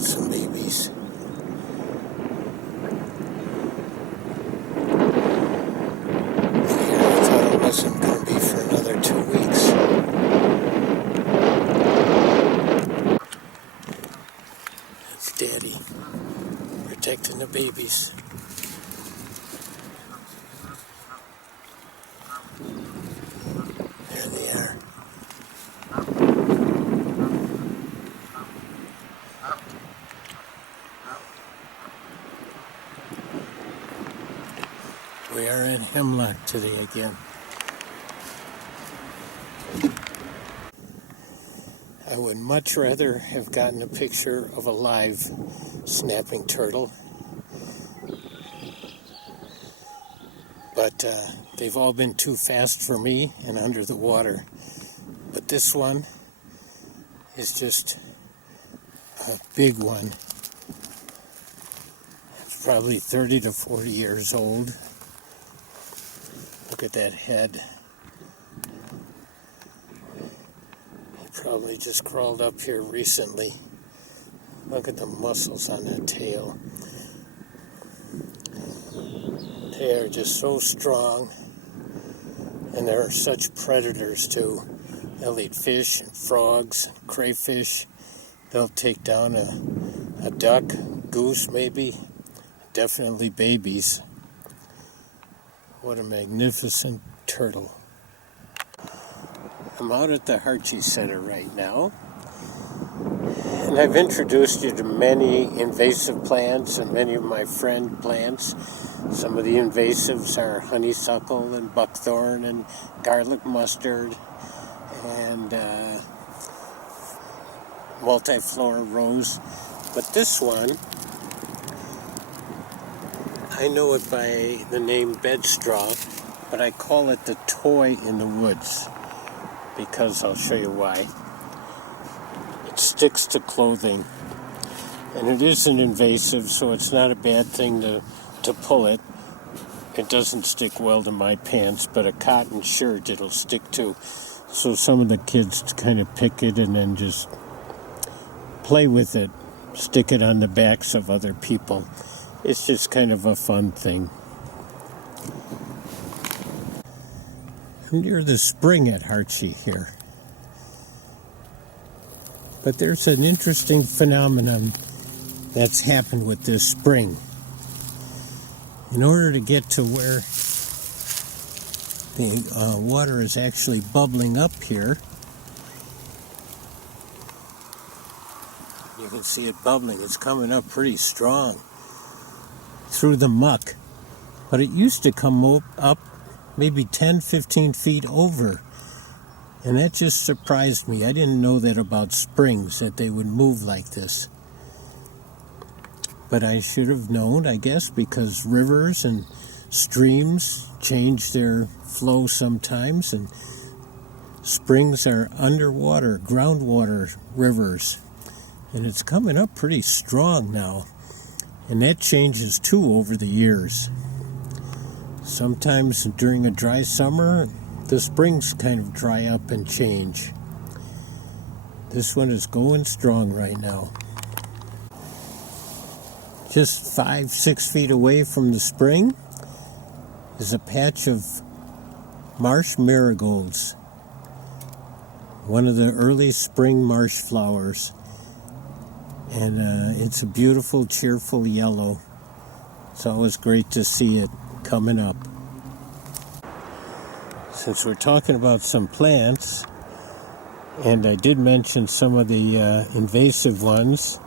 got some babies. Here, I thought it wasn't going to be for another 2 weeks. That's Daddy protecting the babies. There they are. We are in Hemlock today again. I would much rather have gotten a picture of a live snapping turtle. But they've all been too fast for me and under the water. But this one is just a big one. It's probably 30 to 40 years old. Look at that head. He probably just crawled up here recently. Look at the muscles on that tail. They are just so strong, and they're such predators too. They'll eat fish and frogs, crayfish. They'll take down a duck, goose maybe, definitely babies. What a magnificent turtle. I'm out at the Harchie Center right now, and I've introduced you to many invasive plants and many of my friend plants. Some of the invasives are honeysuckle and buckthorn and garlic mustard and multiflora rose. But this one, I know it by the name bedstraw, but I call it the toy in the woods because I'll show you why. It sticks to clothing, and it isn't invasive, so it's not a bad thing to pull it. It doesn't stick well to my pants, but a cotton shirt it'll stick to. So some of the kids kind of pick it and then just play with it, stick it on the backs of other people. It's just kind of a fun thing. I'm near the spring at Harchie here. But there's an interesting phenomenon that's happened with this spring. In order to get to where the water is actually bubbling up here, you can see it bubbling. It's coming up pretty strong through the muck. But it used to come up maybe 10, 15 feet over. And that just surprised me. I didn't know that about springs, that they would move like this. But I should have known, I guess, because rivers and streams change their flow sometimes, and springs are underwater, groundwater rivers. And it's coming up pretty strong now. And that changes too over the years. Sometimes during a dry summer, the springs kind of dry up and change. This one is going strong right now. Just 5-6 feet away from the spring is a patch of marsh marigolds, one of the early spring marsh flowers. And it's a beautiful, cheerful yellow. It's always great to see it coming up. Since we're talking about some plants, and I did mention some of the invasive ones,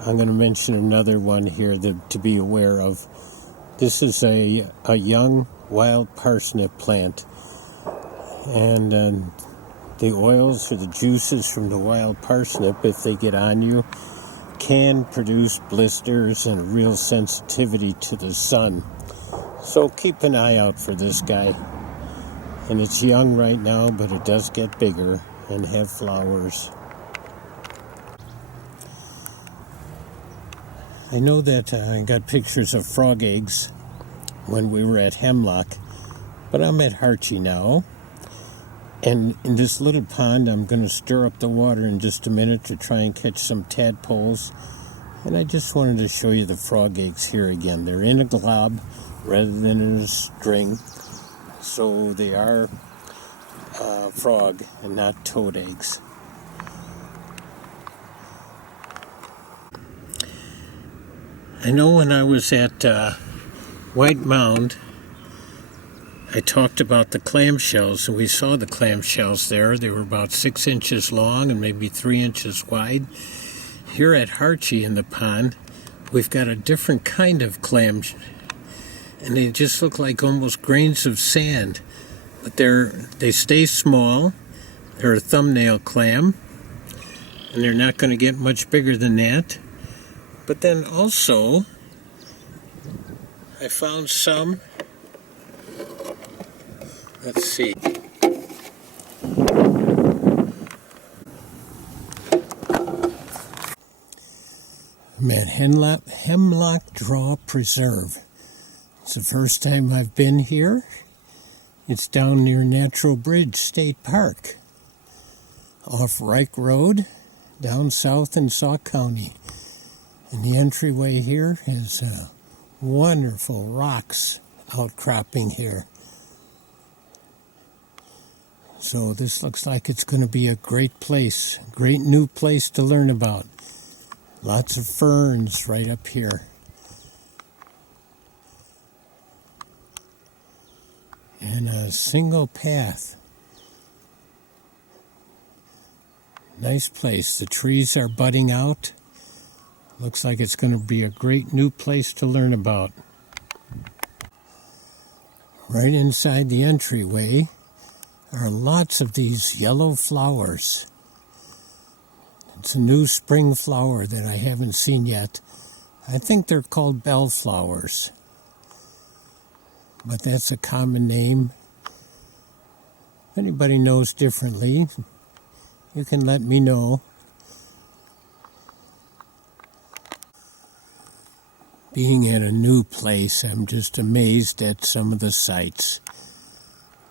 I'm going to mention another one here to be aware of. This is a young wild parsnip plant. And the oils or the juices from the wild parsnip, if they get on you, can produce blisters and a real sensitivity to the sun. So keep an eye out for this guy. And it's young right now, but it does get bigger and have flowers. I know that I got pictures of frog eggs when we were at Hemlock, but I'm at Harchie now. And in this little pond, I'm going to stir up the water in just a minute to try and catch some tadpoles And I just wanted to show you the frog eggs here again. They're in a glob rather than in a string. So they are frog and not toad eggs. I know when I was at White Mound, I talked about the clamshells, and we saw the clamshells there. They were about 6 inches long and maybe 3 inches wide. Here at Harchie in the pond, we've got a different kind of clam, and they just look like almost grains of sand. But they stay small. They're a thumbnail clam, and they're not going to get much bigger than that. But then also, I found some, let's see. Man, Hemlock Draw Preserve. It's the first time I've been here. It's down near Natural Bridge State Park, off Reich Road, down south in Sauk County. And the entryway here has wonderful rocks outcropping here. So this looks like it's going to be a great place, great new place to learn about. Lots of ferns right up here. And a single path. Nice place. The trees are budding out. Looks like it's going to be a great new place to learn about. Right inside the entryway are lots of these yellow flowers. It's a new spring flower that I haven't seen yet. I think they're called bellflowers, but that's a common name. If anybody knows differently, you can let me know. Being at a new place, I'm just amazed at some of the sights.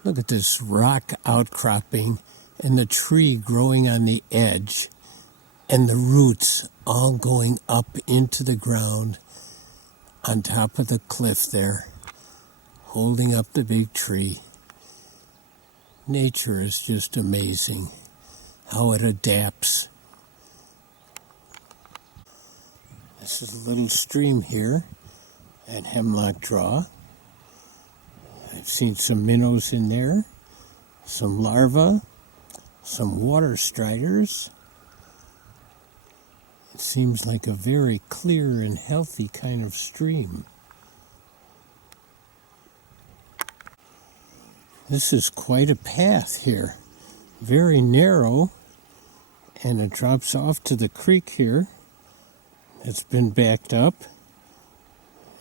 Look at this rock outcropping and the tree growing on the edge and the roots all going up into the ground on top of the cliff there, holding up the big tree. Nature is just amazing, how it adapts. This is a little stream here at Hemlock Draw. I've seen some minnows in there, some larvae, some water striders. It seems like a very clear and healthy kind of stream. This is quite a path here, very narrow, and it drops off to the creek here. It's been backed up,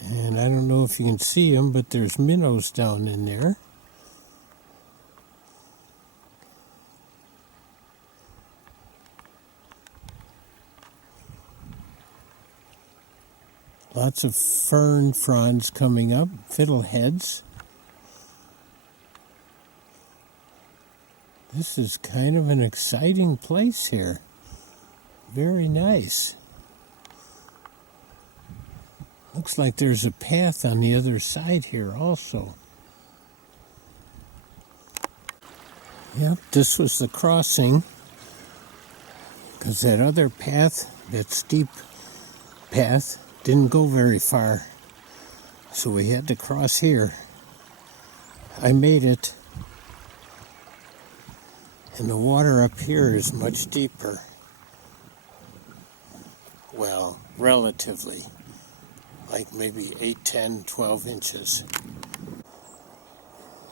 and I don't know if you can see them, but there's minnows down in there. Lots of fern fronds coming up, fiddleheads. This is kind of an exciting place here. Very nice. Looks like there's a path on the other side here also. Yep, this was the crossing, because that other path, that steep path, didn't go very far. So we had to cross here. I made it. And the water up here is much deeper. Well, relatively. Like maybe 8, 10, 12 inches.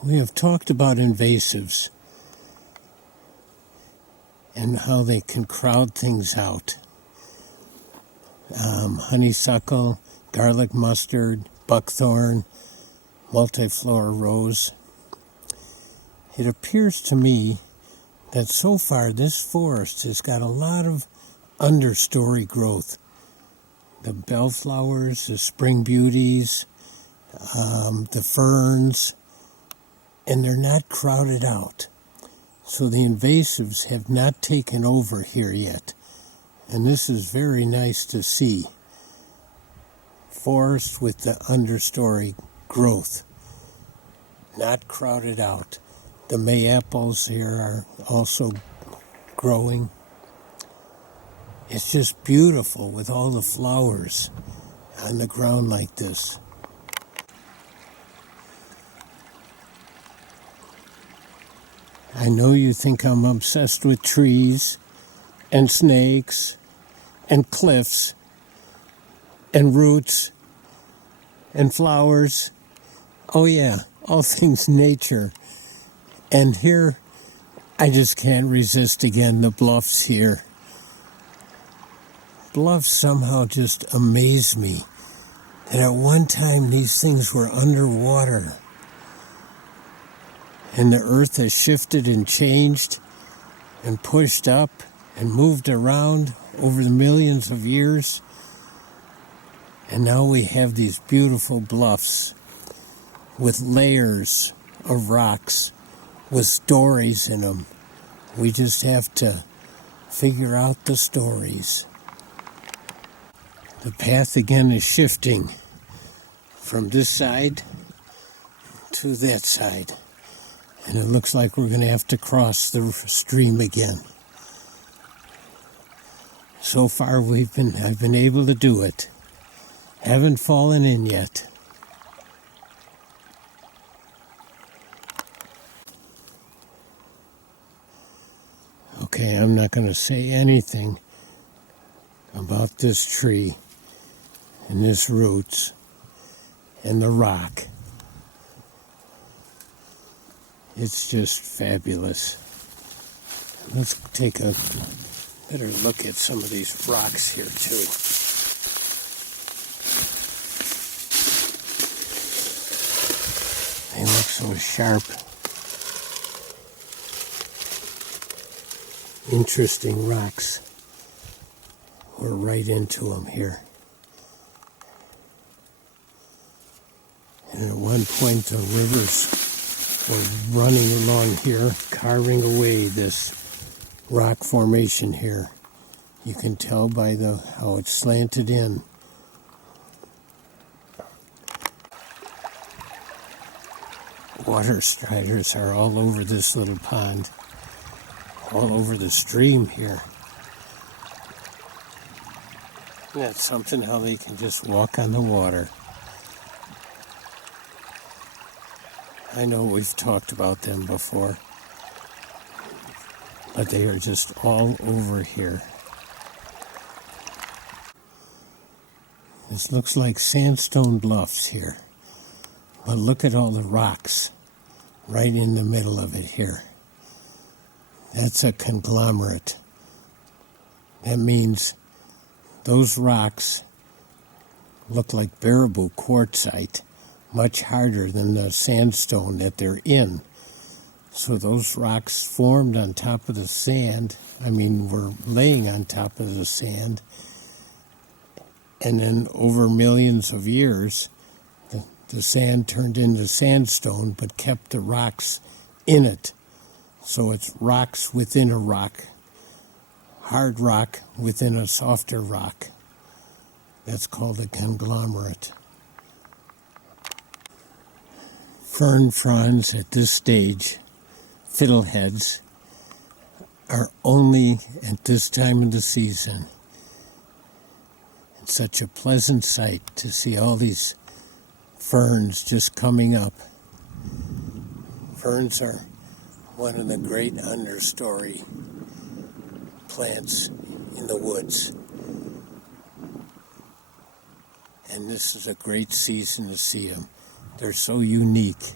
We have talked about invasives and how they can crowd things out. Honeysuckle, garlic mustard, buckthorn, multiflora rose. It appears to me that so far this forest has got a lot of understory growth. The bellflowers, the spring beauties, the ferns, and they're not crowded out. So the invasives have not taken over here yet. And this is very nice to see. forest with the understory growth, not crowded out. The mayaples here are also growing. It's just beautiful with all the flowers on the ground like this. I know you think I'm obsessed with trees and snakes and cliffs and roots and flowers. Oh yeah, all things nature. And here, I just can't resist again the bluffs here. Bluffs somehow just amaze me. And at one time, these things were underwater. And the earth has shifted and changed and pushed up and moved around over the millions of years. And now we have these beautiful bluffs with layers of rocks with stories in them. We just have to figure out the stories. The path again is shifting from this side to that side. And it looks like we're going to have to cross the stream again. So far I've been able to do it. Haven't fallen in yet. Okay, I'm not going to say anything about this tree and this roots and the rock. It's just fabulous. Let's take a better look at some of these rocks here too. They look so sharp. Interesting rocks. We're right into them here. And at one point the rivers were running along here, carving away this rock formation here. You can tell by how it's slanted in. Water striders are all over this little pond, all over the stream here. And that's something how they can just walk on the water. I know we've talked about them before, but they are just all over here. This looks like sandstone bluffs here, but look at all the rocks right in the middle of it here. That's a conglomerate. That means those rocks look like bearable quartzite, much harder than the sandstone that they're in. So those rocks formed on top of the sand, were laying on top of the sand, and then over millions of years, the sand turned into sandstone, but kept the rocks in it. So it's rocks within a rock, hard rock within a softer rock. That's called a conglomerate. Fern fronds at this stage, fiddleheads, are only at this time of the season. It's such a pleasant sight to see all these ferns just coming up. Ferns are one of the great understory plants in the woods. And this is a great season to see them. They're so unique.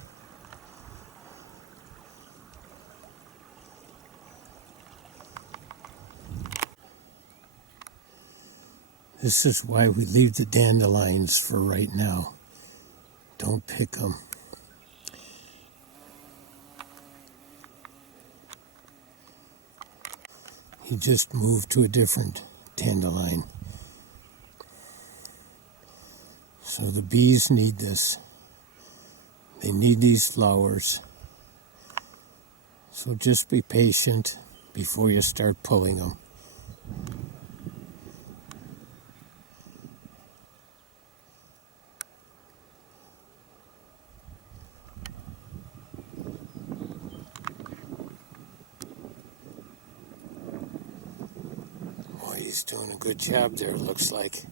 This is why we leave the dandelions for right now. Don't pick them. He just moved to a different dandelion. So the bees need this. They need these flowers. So just be patient before you start pulling them. He's doing a good job there, it looks like.